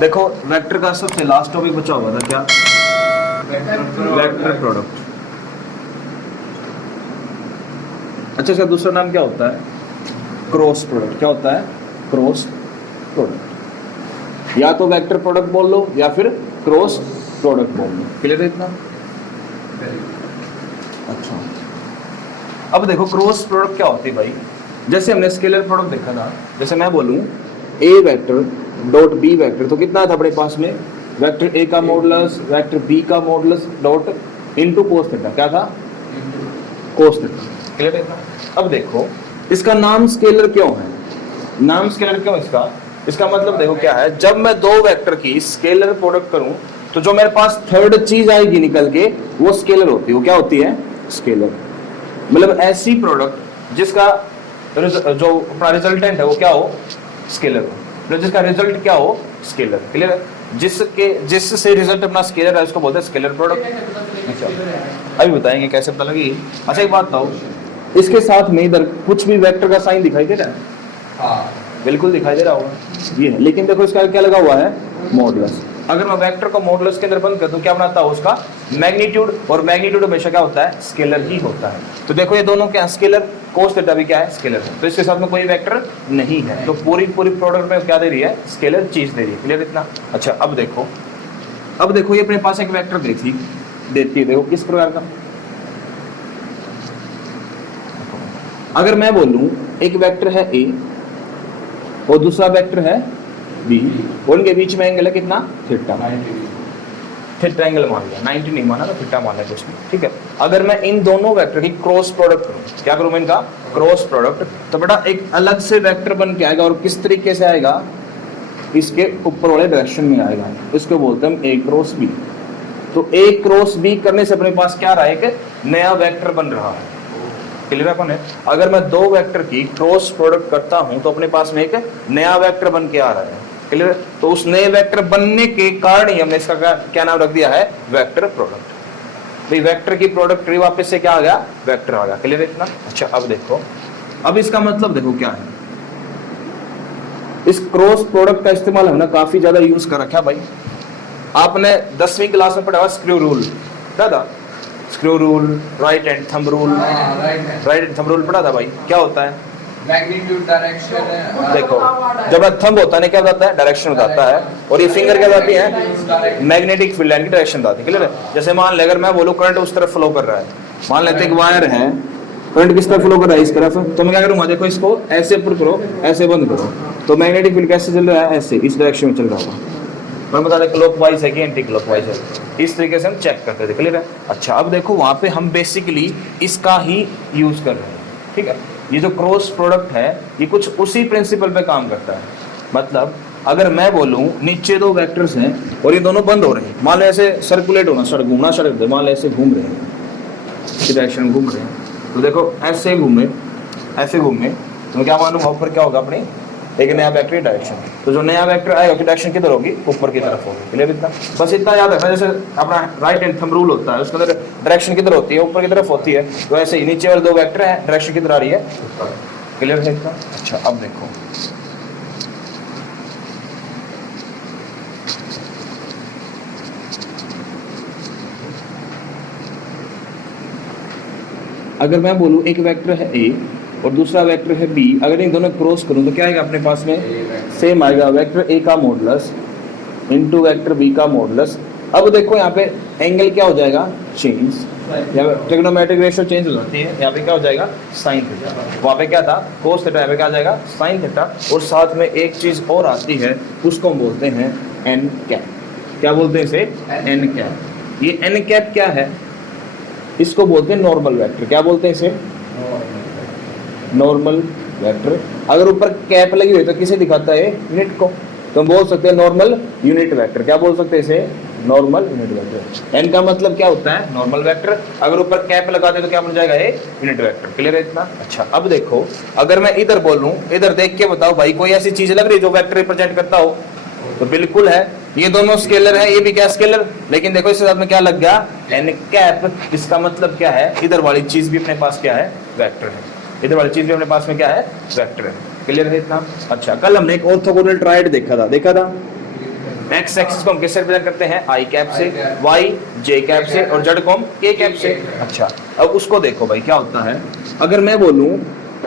देखो वेक्टर का सबसे लास्ट टॉपिक बचा हुआ था क्या? Vector product. अच्छा, इसका दूसरा नाम क्या होता है? Cross product. क्या होता है? Cross product. या तो वेक्टर प्रोडक्ट बोल लो या फिर क्रॉस प्रोडक्ट बोल लो। क्लियर है इतना? अच्छा, अब देखो क्रॉस प्रोडक्ट क्या होती है भाई। जैसे हमने स्केलर प्रोडक्ट देखा था, जैसे मैं बोलूं ए वेक्टर डॉट बी वेक्टर, तो कितना था अपने पास में? वेक्टर ए का मॉडुलस वेक्टर बी का modulus dot into cos theta. क्या था? Cos theta. क्लियर है इतना? अब देखो इसका नाम स्केलर क्यों है? नाम स्केलर क्यों इसका? इसका मतलब देखो क्या है, जब मैं दो वेक्टर की स्केलर प्रोडक्ट करूं तो जो मेरे पास थर्ड चीज आएगी निकल के वो स्केलर होती है। वो क्या होती है? स्केलर। मतलब ऐसी प्रोडक्ट जिसका जो अपना रिजल्टेंट है वो क्या हो? स्केलर हो। मतलब जिसका रिजल्ट क्या हो? स्केलर। क्लियर है? जिससे रिजल्ट अपना स्केलर है उसको बोलते हैं स्केलर प्रोडक्ट। अच्छा, अभी बताएंगे कैसे पता लगी। अच्छा एक बात बताओ, इसके साथ में इधर कुछ भी वेक्टर का साइन दिखाई दे रहा है? हाँ बिल्कुल दिखाई दे रहा होगा ये है, लेकिन देखो इसका क्या लगा हुआ है? मॉडुलस। अगर मैं वेक्टर को मॉडुलस के अंदर बंद कर दूं क्या बनाता है उसका? मैग्नीट्यूड। और मैग्नीट्यूड हमेशा क्या होता है? स्केलर ही होता है। तो देखो ये दोनों क्या स्केलर, कोस थीटा भी क्या है? स्केलर है। तो इसके साथ में कोई वेक्टर नहीं है, तो पूरी प्रोडक्ट में क्या दे रही है? स्केलर चीज दे रही है। क्लियर इतना? अच्छा अब देखो ये अपने पास एक वेक्टर देती है। देखो किस प्रकार का। अगर मैं बोलूं एक वेक्टर है ए और दूसरा वेक्टर है बी, और उनके बीच में एंगल है कितना? थीटा। थीटा एंगल मान लिया, 90 नहीं माना तो थीटा मान लिया कुछ नहीं। ठीक है, अगर मैं इन दोनों वेक्टर की क्रॉस प्रोडक्ट करूं, क्या करूं मैं इनका? क्रॉस प्रोडक्ट, तो बेटा एक अलग से वेक्टर बन के आएगा। और किस तरीके से आएगा? इसके ऊपर वाले डायरेक्शन में आएगा। इसको बोलते हैं ए क्रॉस बी। तो ए क्रॉस बी करने से अपने पास क्या रहा है? एक नया वेक्टर बन रहा है। क्लियर अपन है? अगर मैं दो वेक्टर की क्रॉस प्रोडक्ट करता हूं तो अपने पास में एक नया वेक्टर बन के आ रहा है। क्लियर? तो उस नए वेक्टर बनने के कारण ही हमने इसका क्या नाम रख दिया है? Vector product. भाई वेक्टर की प्रोडक्ट वापस से क्या आ गया? वेक्टर आ गया। क्लियर है इतना? अच्छा अब देखो, अब इसका मतलब देखो क्या है। इस क्रॉस प्रोडक्ट का इस्तेमाल हमने काफी ज्यादा यूज कर रखा है भाई। आपने 10वीं क्लास में पढ़ा हुआ स्क्रू रूल। दादा screw rule, right and thumb rule. Right and thumb rule पढ़ा था भाई। क्या होता है? Magnitude direction. देखो जब थंब होता है क्या बताता है? डायरेक्शन बताता है। और ये फिंगर क्या बताती है? मैग्नेटिक फील्ड लाइन की डायरेक्शन बताती है। क्लियर है? जैसे मान ले अगर मैं बोलूं करंट उस तरफ फ्लो कर रहा है, मान लेते एक वायर है, करंट किस तरफ फ्लो कर रहा है? इस तरफ। तो मैं क्या करूंगा? देखो इसको ऐसे ऊपर करो, ऐसे बंद करो, तो मैग्नेटिक फील्ड कैसे चल रहा है? ऐसे, इस डायरेक्शन में चल रहा होगा। मैं बता दें क्लॉकवाइज है कि एंटी क्लॉकवाइज है, इस तरीके से हम चेक करते थे। क्लियर है? अच्छा अब देखो वहां पे हम बेसिकली इसका ही यूज कर रहे हैं। ठीक है, ये जो क्रॉस प्रोडक्ट है ये कुछ उसी प्रिंसिपल पे काम करता है। मतलब अगर मैं बोलूं नीचे दो वेक्टर्स हैं और ये दोनों बंद हो रहे हैं, मान लो ऐसे सर्कुलेट होना सड़क घूमना, सड़क मान लो ऐसे घूम रहे हैं, इस डायरेक्शन में घूम रहे हैं, तो देखो ऐसे घूमे ऐसे घूमे, तो मैं क्या मानूंगा? ऊपर क्या होगा? अपने एक नया वेक्टर डायरेक्शन। तो जो नया वेक्टर आएगा उसकी डायरेक्शन किधर होगी? ऊपर की तरफ होगी। क्लियर इतना? बस इतना याद रखना, जैसे अपना राइट हैंड थंब रूल होता है उसके अंदर डायरेक्शन किधर होती है? ऊपर की तरफ होती है। तो ऐसे ही नीचे वाले दो वेक्टर है, डायरेक्शन किधर आ रही है? ऊपर। क्लियर है इतना? अच्छा अब देखो, अगर मैं बोलूं एक वेक्टर है ए और दूसरा वेक्टर है बी, अगर इन दोनों क्रॉस करूं तो क्या आएगा अपने पास में? सेम आएगा, वेक्टर ए का मॉडुलस इनटू वेक्टर बी का मॉडुलस। अब देखो यहाँ पे एंगल क्या हो जाएगा? चेंज, या ट्रिग्नोमेट्रिक रेशियो चेंज हो जाती है। यहाँ पे क्या हो जाएगा? Sine theta. वहाँ पे क्या था? कोस थीटा, यहाँ पे क्या आ जाएगा? Sine theta. और साथ में एक चीज और आती है, उसको हम बोलते हैं एन कैप। क्या बोलते हैं इसे? N cap. ये एन कैप क्या है? इसको बोलते हैं नॉर्मल वेक्टर। क्या बोलते हैं इसे? Normal vector. अगर ऊपर कैप लगी हुई तो किसे दिखाता है? यूनिट को। तो हम बोल सकते हैं नॉर्मल यूनिट वेक्टर। क्या बोल सकते हैं इसे? Normal unit vector. एन का मतलब क्या होता है? Normal vector. अगर ऊपर कैप लगा दे तो क्या बन जाएगा? ये यूनिट वेक्टर। क्लियर है इतना? अच्छा अब देखो, अगर मैं इधर बोलूं, इधर देख के बताओ भाई कोई ऐसी चीज लग रही है जो वेक्टर रिप्रेजेंट करता हो? तो बिल्कुल है, ये दोनों स्केलर है, ये भी क्या स्केलर। लेकिन देखो इसके साथ में क्या लग गया? N cap. इसका मतलब क्या है? इधर वाली चीज भी अपने पास क्या है? वेक्टर है। इधर वाली चीज भी अपने पास में क्या है? वेक्टर है। क्लियर है इतना? अच्छा कल हमने एक ऑर्थोगोनल ट्रायड देखा था। एक्स एक्सिस को हम किससे रिप्रेजेंट करते हैं, आई कैप से, वाई जे कैप से, और जेड को हम के कैप से। अच्छा, अब उसको देखो भाई क्या होता है, अगर मैं बोलूं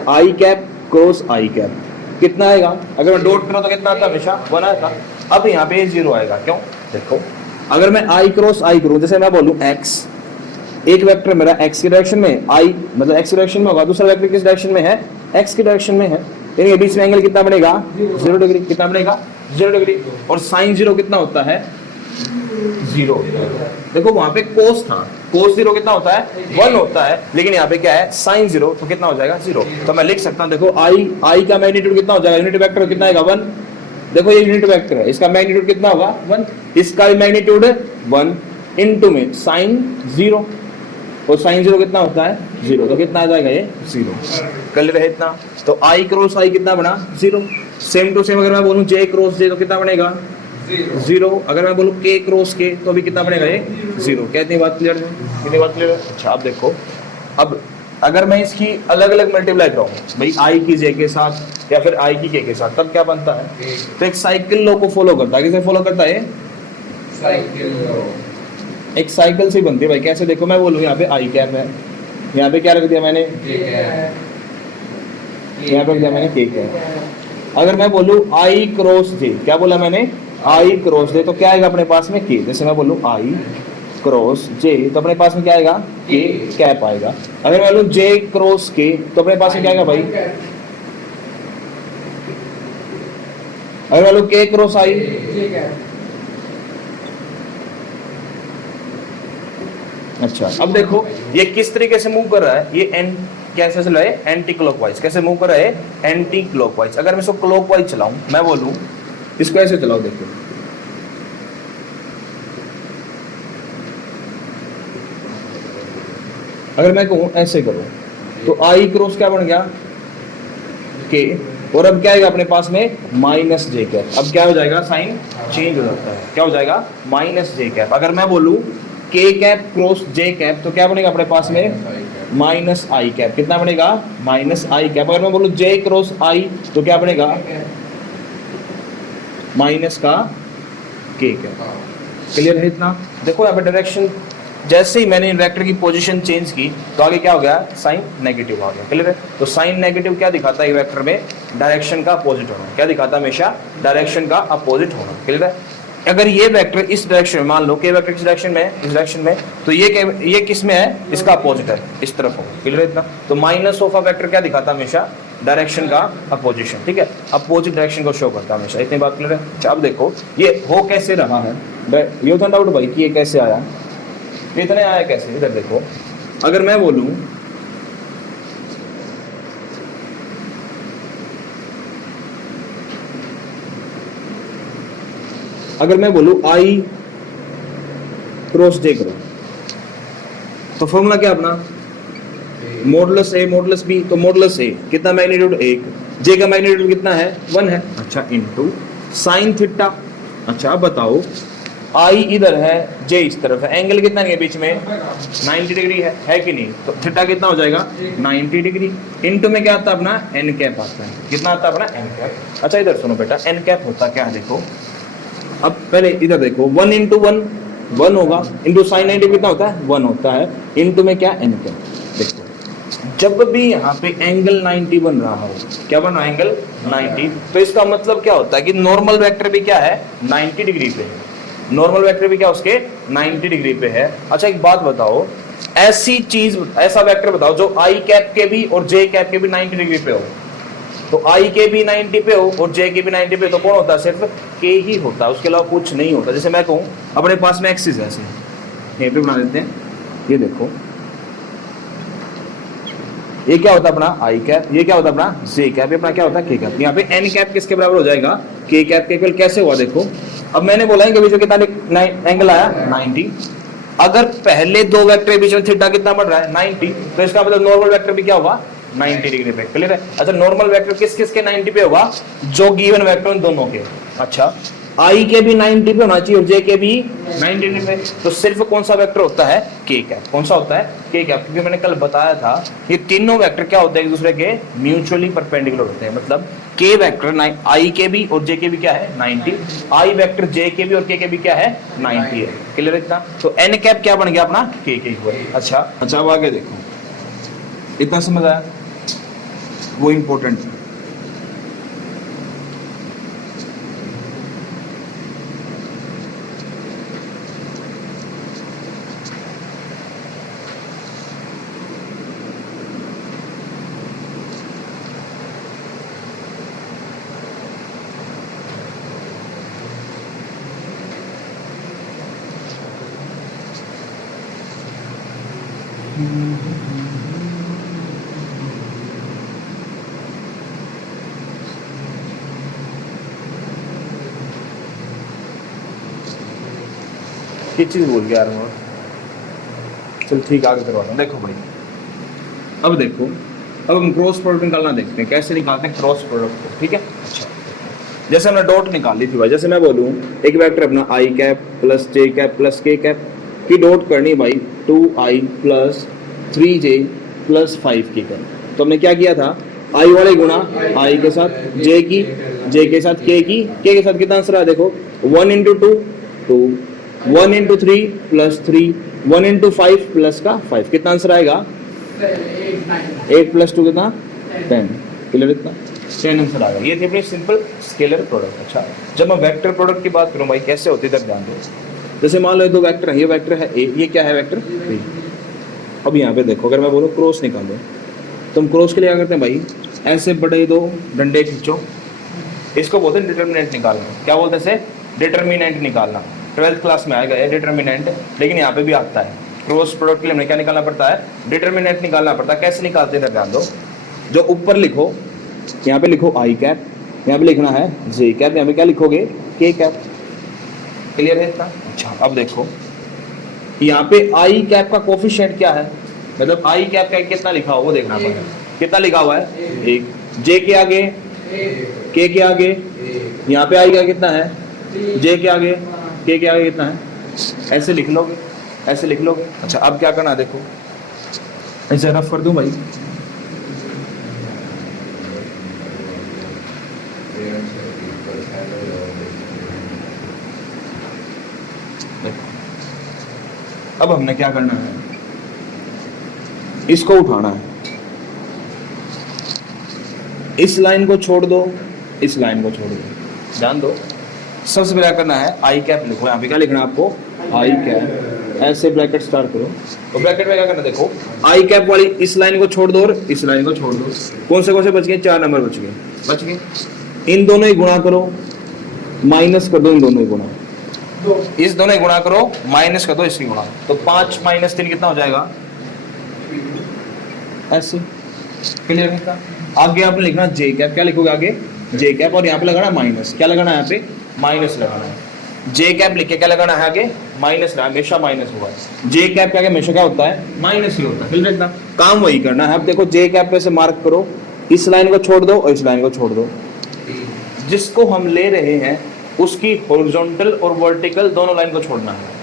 आई कैप क्रॉस आई कैप कितना आएगा, अगर मैं डॉट करूं तो कितना आता है, हमेशा 1 आता। अब यहाँ पे 0 आएगा, क्यों, देखो अगर मैं आई क्रॉस आई करूं, जैसे मैं बोलूं एक्स, एक वेक्टर मेरा एक्स की डायरेक्शन में, आई मतलब एक्स की डायरेक्शन में होगा, दूसरा वेक्टर किस डायरेक्शन में है, एक्स की डायरेक्शन में है, यानी बीच में एंगल कितना बनेगा, 0 डिग्री। कितना बनेगा, 0 डिग्री। और साइन 0 कितना होता है, 0। देखो वहां पे कोस था, कोस 0 कितना होता है, 1 होता है, लेकिन यहाँ पे क्या है, साइन 0, तो कितना हो जाएगा, 0। तो मैं लिख सकता हूँ, देखो आई का मैग्नीट्यूड कितना हो जाएगा, यूनिट वेक्टर कितना आएगा, 1। देखो ये यूनिट वेक्टर है, इसका मैग्नीट्यूड कितना होगा, 1, इसका भी मैग्नीट्यूड 1 इनटू में साइन 0, और साइन 0 कितना होता है, 0, तो कितना आ जाएगा ये, 0। कल रहे इतना, तो आई क्रॉस आई कितना बना, 0। सेम टू सेम अगर मैं बोलूं जे क्रॉस जे तो कितना बनेगा, 0। अगर मैं बोलूं के क्रॉस के तो भी कितना बनेगा, ये 0। क्या इतनी बात क्लियर है, इतनी बात क्लियर है। अच्छा अब देखो, अब अगर मैं इसकी अलग अलग मल्टीप्लाई कराऊं भाई, आई की जे के साथ या फिर आई की के साथ, तब क्या बनता है, तो एक साइकिल लॉ को फॉलो करता है। किसे फॉलो करता है, साइकिल लॉ, एक साइकिल से बनती है भाई। कैसे, देखो मैं बोलूँ यहाँ पे आई कैप है, यहाँ पे क्या रख दिया मैंने, यहाँ पे रख दिया मैंने के कैप। अगर मैं बोलूँ आई क्रॉस जे, क्या बोला मैंने, आई क्रॉस जे, तो क्या आएगा अपने पास में, के। जैसे मैं बोलूँ आई क्रॉस जे, तो अपने पास में क्या आएगा, के कैप आएगा। अगर मैं बोलूँ जे क्रॉस के, तो अपने पास में क्या आएगा भाई, अगर मैं बोलूँ के क्रॉस आई, अच्छा अब देखो ये किस तरीके से मूव कर रहा है, ये एन कैसे चल रहा है, एंटी क्लॉकवाइज। कैसे मूव कर रहा है, एंटी क्लॉकवाइज। अगर मैं इसको क्लॉकवाइज चलाऊं, मैं बोलूं इसको ऐसे चलाओ, देखो अगर मैं कहूं ऐसे करो, तो आई क्रॉस क्या बन गया, के, और अब क्या आएगा अपने पास में, माइनस जे कैप। अब क्या हो जाएगा, साइन चेंज हो जाता है, क्या हो जाएगा, माइनस जे कैप। अगर मैं बोलूं के कैप क्रॉस जे कैप, तो क्या बनेगा अपने पास में, माइनस आई कैप। कितना बनेगा, माइनस आई कैप। अगर मैं बोलूं जे क्रॉस आई, तो क्या बनेगा, माइनस का के कैप। क्लियर है इतना। देखो यहाँ पे डायरेक्शन, जैसे ही मैंने वेक्टर की पोजीशन चेंज की, तो आगे क्या हो गया, साइन नेगेटिव आ गया। क्लियर है। तो साइन नेगेटिव क्या दिखाता है वेक्टर में, डायरेक्शन का अपोजिट होना। क्या दिखाता है, हमेशा डायरेक्शन का अपोजिट होना। क्लियर है। अगर ये वेक्टर इस डायरेक्शन में, मान लो कि वेक्टर किस डायरेक्शन में है, इस डायरेक्शन में, तो ये किस में है, इसका अपोजिट है, इस तरफ हो। क्लियर है इतना। तो माइनस ऑफ अ वेक्टर क्या दिखाता है, हमेशा डायरेक्शन का अपोजिशन। ठीक है, अपोजिट डायरेक्शन को शो करता है हमेशा। इतनी बात क्लियर है। अच्छा अब देखो ये हो कैसे रहा है, ये था डाउट भाई कि ये कैसे आया, इतने आया कैसे। इधर देखो, अगर मैं बोलूं आई क्रॉस जे करो, तो फॉर्मूला क्या अपना, मॉडुलस ए मॉडुलस बी। तो मॉडुलस ए कितना, मैग्नीट्यूड 1, जे का मैग्नीट्यूड कितना है, 1 है। अच्छा इनटू साइन थीटा। अच्छा अब बताओ, आई इधर है, जे इस तरफ है, एंगल कितना नहीं है बीच में, 90 डिग्री है कि नहीं। तो थीटा कितना हो जाएगा, 90 डिग्री। इनटू में क्या आता है अपना, एन कैप आता है। कितना आता है अपना, एन कैप। अच्छा इधर सुनो बेटा, एन कैप होता क्या है, देखो अब पहले इधर देखो, 1 इंटू 1 1 होगा, इंटू साइन 90 कितना होता है, 1 होता है, इंटू में क्या, एन कैप। देखो जब भी यहाँ पे एंगल 90 बन रहा हो, क्या बन रहा है, एंगल 90, तो इसका मतलब क्या होता है कि नॉर्मल वेक्टर भी क्या है, 90 डिग्री पे है। नॉर्मल वेक्टर भी क्या उसके 90 डिग्री पे है। अच्छा एक बात बताओ, ऐसी चीज, ऐसा वेक्टर बताओ जो आई कैप के भी और जे कैप के भी 90 डिग्री पे हो। तो आई के भी 90 पे हो और जे के भी 90 पे, तो कौन होता है, सिर्फ के ही होता है, उसके अलावा कुछ नहीं होता। जैसे मैं कहूँ अपने पास में एक्सिस है, ऐसे यहीं पे बना देते हैं, ये देखो ये क्या होता है अपना आई कैप, ये क्या होता है अपना जे कैप, ये अपना क्या होता है के कैप। यहाँ पे एन कैप किसके बराबर हो जाएगा, के कैप के इक्वल। कैसे हुआ देखो, अब मैंने बोला है कि बीच में कितना एंगल आया, 90। अगर पहले दो वेक्टर के बीच में थीटा कितना बढ़ रहा है, 90, तो इसका मतलब नॉर्मल वेक्टर भी क्या होगा, 90 डिग्री पे। क्लियर है। अच्छा नॉर्मल वेक्टर किस किस के 90 पे होगा, जो गिवन वेक्टर उन दोनों के। अच्छा आई के भी 90 पे होना चाहिए और जे के भी 90 डिग्री पे। तो सिर्फ कौन सा वेक्टर होता है, के कैप। कौन सा होता है, के कैप, क्योंकि मैंने कल बताया था ये तीनों वेक्टर क्या होते हैं, एक दूसरे के म्यूचुअली परपेंडिकुलर होते हैं। मतलब के वेक्टर आई के भी और जे के भी क्या है 90, आई वेक्टर जे के भी और के भी क्या है 90 है। क्लियर है इतना? तो एन कैप क्या बन गया अपना के इक्वल। अच्छा अब आगे देखो, इतना समझ आया, वो इंपॉर्टेंट है। ये चीज भूल गया यार मैं, चल ठीक आगे करवाता हूँ। देखो भाई अब देखो, अब हम क्रॉस प्रोडक्ट निकालना देखते हैं, कैसे निकालते हैं क्रॉस प्रोडक्ट को। ठीक है, अच्छा जैसे हमने डॉट निकाल ली थी भाई, जैसे मैं बोलूँ एक वेक्टर अपना आई कैप प्लस जे कैप प्लस के कैप की डॉट करनी भाई 2i प्लस 3j प्लस 5 की कर। तो हमने क्या किया था, आई वाले गुणा आई के साथ, जे की जे के साथ, के के साथ कितना आंसर है देखो 1 into 2 2, 1 into 3 plus 3, 1 into 5 plus का 5, कितना आंसर आएगा 8 प्लस 2 कितना 10। क्लियर इतना 10 आंसर आ गया। ये थी अपनी सिंपल स्केलर प्रोडक्ट। अच्छा जब मैं वेक्टर प्रोडक्ट की बात करूं भाई कैसे होती है तक ध्यान दो। जैसे मान लो दो वेक्टर है, ये वेक्टर है ए, ये क्या है वेक्टर बी। अब यहाँ पे देखो अगर मैं बोलूँ क्रॉस निकालो, तो हम क्रॉस के लिए क्या करते हैं भाई, ऐसे बड़े दो डंडे खींचो, इसको बोलते हैं डिटर्मिनेंट निकालना। क्या बोलते हैं इसे, डिटर्मिनेंट निकालना। 12th क्लास में आएगा ये डिटर्मिनेंट, लेकिन यहाँ पे भी आता है। क्रॉस प्रोडक्ट के लिए हमें क्या निकालना पड़ता है, डिटर्मिनेंट निकालना पड़ता है। कैसे निकालते हैं ध्यान दो, जो ऊपर लिखो यहाँ पे लिखो आई कैप, यहाँ पे लिखना है जे कैप, यहाँ पे क्या लिखोगे के कैप। क्लियर है इतना? अच्छा अब देखो यहाँ पे आई कैप का कोफिशिएंट क्या है, मतलब आई कैप का कितना लिखा हुआ वो देखना पड़ेगा। कितना लिखा हुआ है 1, जे के आगे के आगे, यहाँ पे आई का कितना है जे के आगे के आगे कितना है, ऐसे लिख लोगे, ऐसे लिख लोगे। अच्छा अब क्या करना देखो, ऐसे रफ कर दूं भाई, अब हमने क्या करना है, इसको उठाना है, इस लाइन को छोड़ दो, इस लाइन को छोड़ दो। ध्यान दो सबसे पहले करना है आई कैप लिखो, यहाँ पे क्या लिखना है आपको आई कैप, ऐसे ब्रैकेट स्टार्ट करो। तो ब्रैकेट में क्या करना देखो, आई कैप वाली इस लाइन को छोड़ दो और इस लाइन को छोड़ दो। कौन से बच गए, 4 नंबर बच गए। इन दोनों ही गुणा करो, माइनस कर दो इन दोनों ही गुणा, इस दोनों ही गुणा करो, माइनस कर दो इसकी गुणा। तो 5 माइनस 3 कितना हो जाएगा ऐसे। क्लियर है? आगे आपने लिखना जे कैप, क्या लिखोगे आगे जे कैप, और यहाँ पे लगाना माइनस, क्या लगाना है यहाँ पे माइनस लगाना है। जे कैप लिख के क्या लगाना है आगे माइनस लगाना, हमेशा माइनस होगा। जे कैप क्या हमेशा क्या होता है माइनस ही होता है। क्लियर है? काम वही करना है। अब देखो जे कैप पे से मार्क करो, इस लाइन को छोड़ दो और इस लाइन को छोड़ दो। जिसको हम ले रहे हैं उसकी हॉरिजॉन्टल और वर्टिकल दोनों लाइन को छोड़ना है।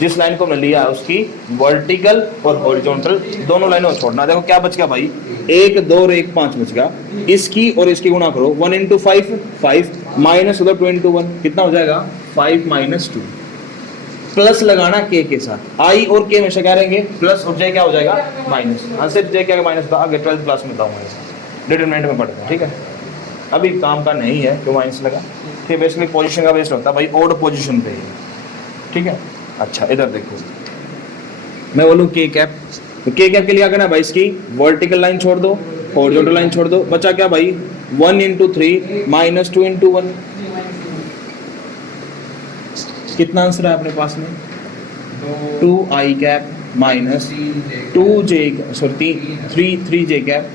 जिस लाइन को हमने लिया है उसकी वर्टिकल और हॉरिजॉन्टल दोनों लाइनों को छोड़ना। देखो क्या बच गया भाई, 1 2 और 1 5 बच गया। इसकी और इसकी गुणा करो, 1 इंटू 5 5, माइनस उधर 2 इंटू 1 कितना हो जाएगा 5 माइनस 2। प्लस लगाना के साथ, आई और के हमेशा क्या रहेंगे प्लस, और जे क्या हो जाएगा माइनस। हाँ सिर्फ जे क्या माइनस था, आगे 12th क्लास में बताऊंगा, डिटरमिनेंट में पढ़ते हैं। ठीक है, अभी काम का नहीं है क्यों माइनस लगा, ठीक है। बेसिकली पोजीशन का बेस होता है भाई, ऑड पोजीशन पे। ठीक है, अच्छा इधर देखो, मैं बोलूँ के कैप, तो के कैप के लिए क्या करना भाई, इसकी वर्टिकल लाइन छोड़ दो, हॉरिजॉन्टल लाइन छोड़ दो, बचा क्या भाई 1 इंटू 3 माइनस 2 इंटू 1। कितना आंसर है अपने पास में 2 आई कैप माइनस 2 जे, सॉरी 3 जे कैप,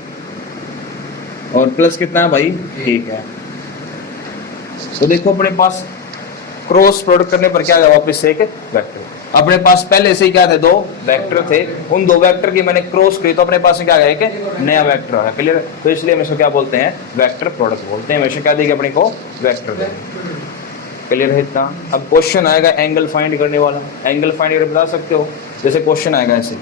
और प्लस कितना है भाई के कैप। तो देखो अपने पास क्रॉस प्रोडक्ट करने पर क्या आया वापस से एक वेक्टर। अपने पास पहले से ही क्या थे, 2 वेक्टर थे, उन 2 वेक्टर की मैंने क्रॉस की तो अपने पास क्या गया एक नया वेक्टर आया। क्लियर? तो इसलिए हम इसको क्या बोलते हैं वेक्टर प्रोडक्ट बोलते हैं। हमेशा क्या देगी अपने को वेक्टर देगी। क्लियर है इतना? अब क्वेश्चन आएगा एंगल फाइंड करने वाला, एंगल फाइंड करके बता सकते हो। जैसे क्वेश्चन आएगा ऐसे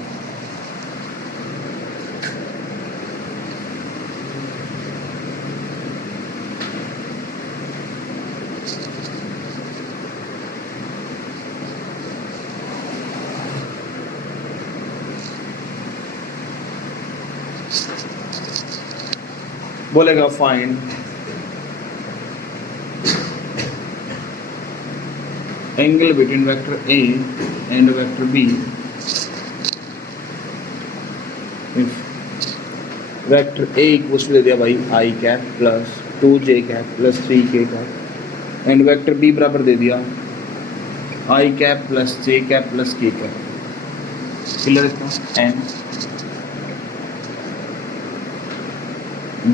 बोलेगा find angle between vector A and vector B vector A equals to दे दिया भाई I cap plus 2j cap plus 3k cap and vector B बराबर दे दिया I cap plus j cap plus k cap clear है and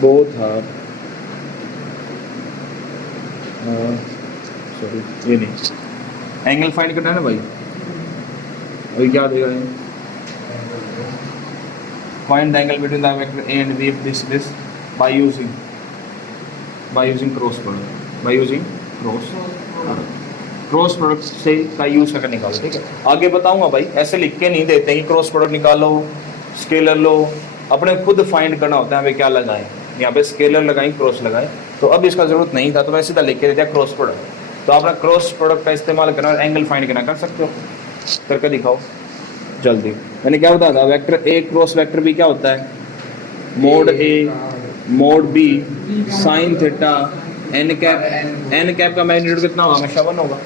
both are sorry ये नहीं angle find करना है ना भाई अभी क्या देगा ये find the angle between the vector a and b if this by using cross product cross product से का यूज करके निकालो ठीक है आगे बताऊंगा भाई ऐसे लिख के नहीं देते कि क्रॉस प्रोडक्ट निकालो स्केलर लो अपने खुद फाइंड करना होता है हमें क्या लगाएं यहाँ पे स्केलर लगाएं क्रॉस लगाएं तो अब इसका जरूरत नहीं था तो मैं सीधा लिख के दे दिया क्रॉस प्रोडक्ट तो आपने क्रॉस प्रोडक्ट का इस्तेमाल करना और एंगल फाइंड करना कर सकते हो करके दिखाओ जल्दी मैंने क्या बताया था vector A cross vector B क्या होता है mod A mod B sine theta N cap का मैग्नीट्यूड कितना होगा हमेशा 1 होगा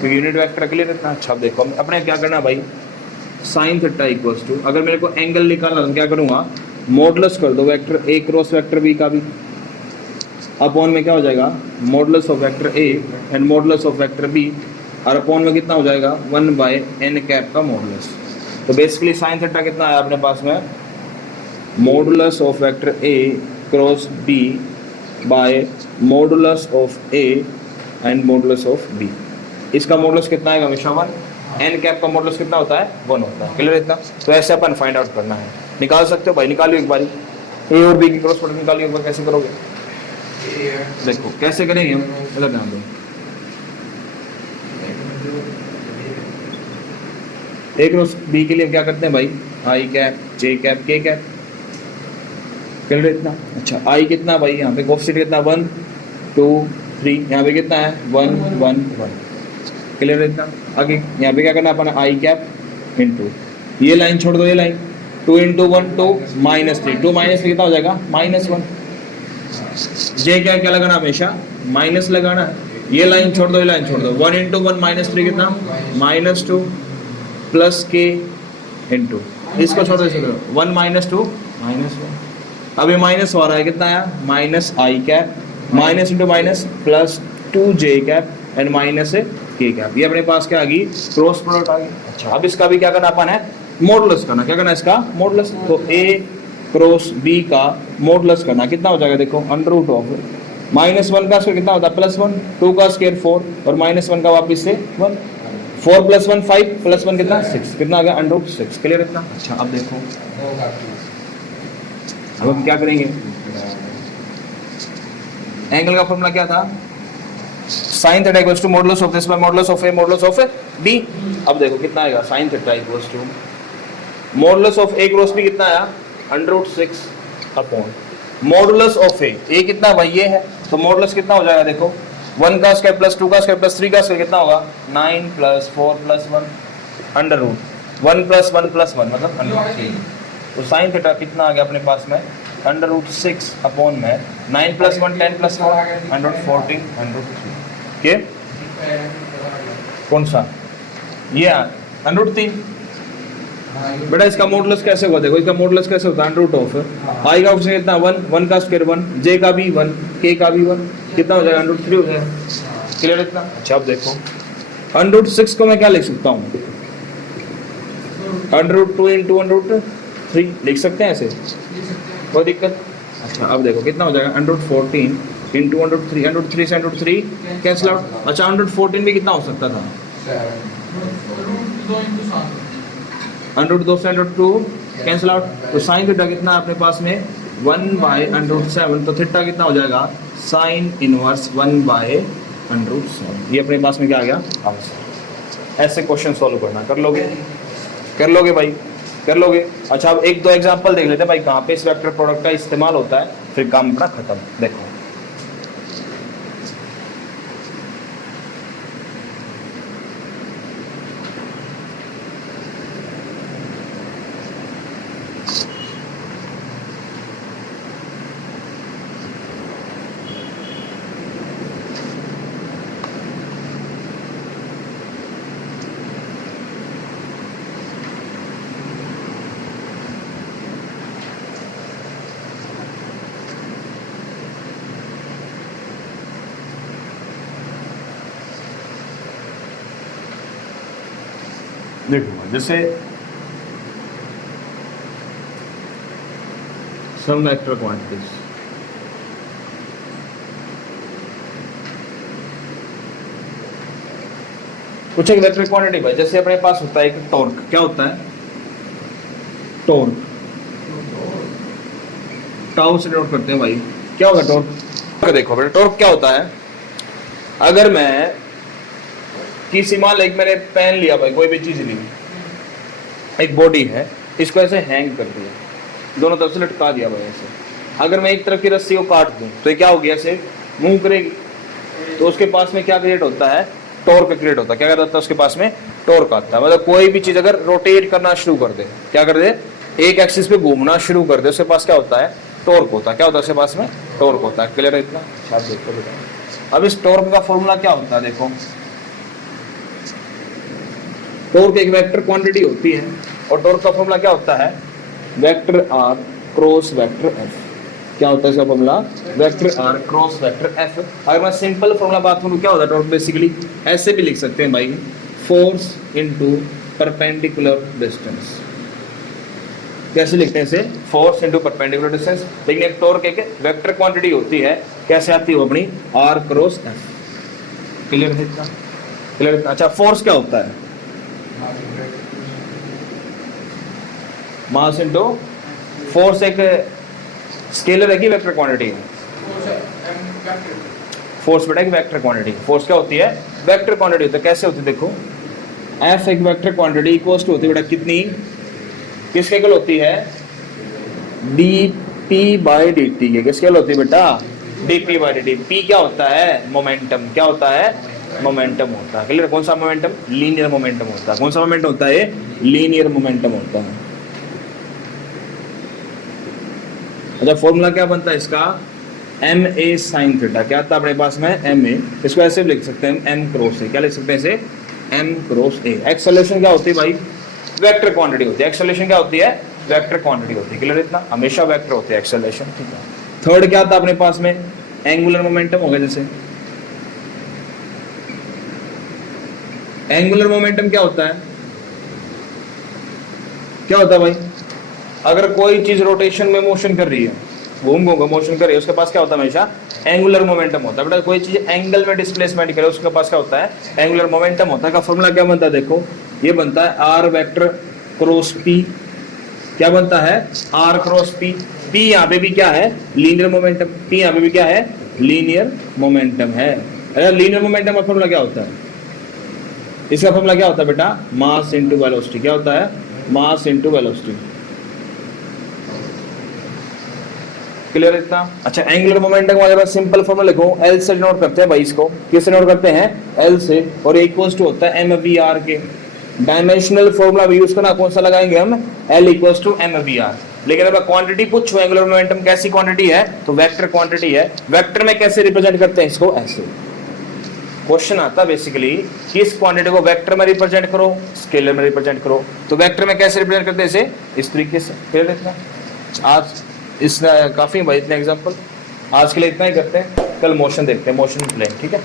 तो यूनिट वेक्टर के लिए कितना अच्छा देखो अपने क्या करना भाई साइन थीटा इक्वल्स टू अगर मेरे को एंगल निकालना तो क्या करूँगा मॉडुलस कर दो vector A cross vector B का भी अपॉन में क्या हो जाएगा modulus of vector A and modulus of vector B और अपॉन में कितना हो जाएगा 1/n कैप का मॉडुलस तो बेसिकली साइन थीटा कितना है अपने पास में modulus of vector A cross B by modulus of A and modulus of B इसका मॉडुलस कितना है हमेशा 1 एन कैप का मॉडुलस कितना होता है 1 होता है क्लियर इतना तो ऐसे अपन फाइंड आउट करना है निकाल सकते हो भाई निकालियो एक बारी ए और बी की क्रॉस प्रोडक्ट निकालियो एक बार कैसे करोगे देखो कैसे करेंगे हम इधर ध्यान दो ए क्रॉस बी के लिए क्या करते हैं भाई आई कैप जे कैप के कैप क्लियर इतना अच्छा आई कितना भाई यहाँ पे कोएफिशिएंट कितना 1 2 3 यहाँ पे कितना है 1 1 1 क्लियर इतना आगे यहाँ पे क्या करना है अपना आई कैप इनटू ये लाइन छोड़ दो ये लाइन 2 into 1 2 -3 2 -3 कितना हो जाएगा -1 जे क्या लगाना हमेशा माइनस लगाना है ये लाइन छोड़ दो ये लाइन छोड़ दो 1 into 1 -3 कितना -2 प्लस के इंटू इसको छोड़ दो 1 -2 -1 अभी माइनस हो रहा है कितना आया minus I cap minus into minus plus 2j cap and minus के कैप ये अपने पास क्या आ गई क्रॉस प्रोडक्ट आ गई अच्छा अब इसका भी क्या करना अपन है मॉडुलस करना क्या करना है इसका मॉडुलस तो a क्रॉस b का मॉडुलस करना कितना हो जाएगा देखो अंडर रूट ऑफ -1 का स्क्वायर कितना होता है +1 2 का स्क्वायर 4 और -1 का वापस से 1 4 + 1 5 + 1 कितना 6 कितना आ गया अंडर रूट 6 क्लियर इतना अच्छा अब देखो अब हम क्या करेंगे एंगल का फॉर्मूला क्या था sin theta equals to modulus of this by modulus of a modulus of b अब देखो कितना आएगा sin theta equals to modulus of a cross b कितना आया under root 6 upon modulus of a कितना भाई ये है तो मॉडुलस कितना हो जाएगा देखो 1 का स्क्वायर प्लस 2 का स्क्वायर प्लस 3 का स्क्वायर कितना होगा 9 + 4 + 1 अंडर रूट 1 + 1 + 1 मतलब अंडर रूट 3 तो साइन थीटा कितना आ गया अपने पास में अंडर रूट 6 अपॉन में 9 + 1 10 + 4 अंडर रूट 14 अंडर रूट 3 के कौन सा ये अंडर रूट 3 बेटा इसका मॉडुलस कैसे हुआ देखो इसका मॉडुलस कैसे होता है अंडर रूट ऑफ आई का ऑप्शन कितना 1 का स्क्वायर 1 जे का भी 1 के का भी 1 कितना हो जाएगा अंडर रूट 3 हो जाएगा क्लियर इतना अच्छा अब देखो अंडर रूट 6 को मैं क्या लिख सकता हूँ under root 2 into under root 3 लिख सकते हैं ऐसे कोई दिक्कत अच्छा अब देखो कितना हो जाएगा under root 14 into under root 3 under root 3 से अंडर रूट 3 कैंसिल आउट अच्छा अंडर रूट 14 भी कितना हो सकता था अंडर रूट 2 से अंडर रूट 2 कैंसिल आउट तो साइन थीटा कितना है अपने पास में 1/√7 तो थीटा कितना हो जाएगा साइन इनवर्स 1/√7 ये अपने पास में क्या आ गया आंसर ऐसे क्वेश्चन सॉल्व करना कर लोगे भाई कर लोगे अच्छा अब एक दो एग्जांपल देख लेते हैं भाई कहाँ पे इस वेक्टर प्रोडक्ट का इस्तेमाल होता है फिर काम अपना खत्म देखो देखो जैसे सम वेक्टर क्वांटिटीज, कुछ एक वेक्टर क्वांटिटी भाई, जैसे अपने पास होता है एक टॉर्क, क्या होता है टॉर्क, टाउ से नोट करते हैं भाई, क्या होगा टॉर्क। देखो बेटा टॉर्क क्या होता है, अगर मैं किसी मान लो मैंने पेन लिया भाई, कोई भी चीज ली, एक बॉडी है, इसको ऐसे हैंग कर दिया, दोनों तरफ से लटका दिया भाई ऐसे, अगर मैं एक तरफ की रस्सी को काट दूं तो ये क्या होगी, ऐसे मूव करेगी, तो उसके पास में क्या क्रिएट होता है, टॉर्क क्रिएट होता है। क्या करता है उसके पास में, टॉर्क आता है। मतलब कोई भी चीज अगर रोटेट करना शुरू कर दे, क्या कर दे, एक एक्सिस पे घूमना शुरू कर दे, उसके पास क्या होता है, टॉर्क होता है। क्या होता है उसके पास में, टॉर्क होता है। क्लियर है इतना, आप देखो बेटा। अब इस टॉर्क का फॉर्मूला क्या होता है, देखो टॉर्क एक वेक्टर क्वांटिटी होती है और टॉर्क का फॉर्मूला क्या होता है, vector R cross vector F. क्या होता है इसका formula, vector R cross vector F. अगर मैं सिंपल फॉर्मूला बात करूं, क्या होता है टॉर्क, बेसिकली ऐसे भी लिख सकते हैं भाई, फोर्स इनटू परपेंडिकुलर डिस्टेंस। कैसे लिखते हैं इसे, फोर्स इनटू परपेंडिकुलर डिस्टेंस। लेकिन एक टॉर्क एक वेक्टर क्वांटिटी होती है, कैसे आती है वो अपनी, आर क्रॉस एफ। क्लियर है इतना, क्लियर है। अच्छा फोर्स क्या होता है, मास इनटू फोर्स, एक स्केलर है कि वेक्टर क्वांटिटी है, फोर्स बेटा एक वेक्टर क्वांटिटी। फोर्स क्या होती है, वेक्टर क्वांटिटी होती है। कैसे होती है देखो, एफ एक वेक्टर क्वांटिटी इक्वल्स टू होती है बेटा कितनी, किसके इक्वल होती है, D P by D T के। किसके इक्वल होती है बेटा, D P by D T. P क्या होता है, मोमेंटम। क्या होता है, मोमेंटम होता है। क्लियर, कौन सा मोमेंटम, लीनियर मोमेंटम होता है। कौन सा मोमेंटम होता है, लीनियर मोमेंटम होता है। अच्छा फॉर्मूला क्या बनता है इसका, एम ए साइन थीटा। क्या आता है अपने पास में, एम ए। इसको ऐसे भी लिख सकते हैं, एम क्रॉस ए। क्या लिख सकते हैं इसे, एम क्रॉस ए। एक्सेलरेशन क्या होती है भाई, वेक्टर क्वांटिटी होती है। एक्सेलरेशन क्या होती है, वेक्टर क्वांटिटी होती है। क्लियर इतना, हमेशा वेक्टर होते हैं एक्सेलरेशन। ठीक है, थर्ड क्या आता है अपने पास में, एंगुलर मोमेंटम हो गया। जैसे एंगुलर मोमेंटम क्या होता है, क्या होता है भाई, अगर कोई चीज रोटेशन में मोशन कर रही है, घूम घूम मोशन कर रही है, उसके पास क्या होता है, हमेशा एंगुलर मोमेंटम होता है। बेटा कोई चीज एंगल में डिस्प्लेसमेंट करे, उसके पास क्या होता है, एंगुलर मोमेंटम होता है। का फॉर्मूला क्या बनता है देखो, ये बनता है आर वेक्टर क्रॉस पी। क्या बनता है, आर क्रॉस पी। पी यहाँ पे भी क्या है, लीनियर मोमेंटम। पी यहाँ पे भी क्या है, लीनियर मोमेंटम है। अरे लीनियर मोमेंटम का फॉर्मूला क्या होता है, इसका फॉर्मूला क्या होता है बेटा, मास इनटू वेलोसिटी। क्या होता है, मास इनटू वेलोसिटी। क्लियर इतना। अच्छा एंगुलर मोमेंटम वाले पास सिंपल फॉर्मूला लिखो, एल से नोट करते हैं भाई इसको। किससे नोट करते हैं, एल से, और इक्वल्स टू होता है एम वी आर के। डायमेंशनल फॉर्मूला भी यूज करना, कौन सा लगाएंगे हम, L equals to M V R. लेकिन अगर क्वांटिटी पूछो एंगुलर मोमेंटम कैसी क्वांटिटी है, तो वेक्टर क्वांटिटी है। वेक्टर में कैसे रिप्रेजेंट करते हैं इसको, ऐसे। क्वेश्चन आता बेसिकली, किस क्वांटिटी को वेक्टर में रिप्रेजेंट करो, स्केलर में रिप्रेजेंट करो। तो वेक्टर में कैसे रिप्रेजेंट करते हैं इसे, इस तरीके से। क्लियर इतना। आज इस काफी भाई इतने एग्जांपल, आज के लिए इतना ही करते हैं, कल मोशन देखते हैं, मोशन प्लेन। ठीक है।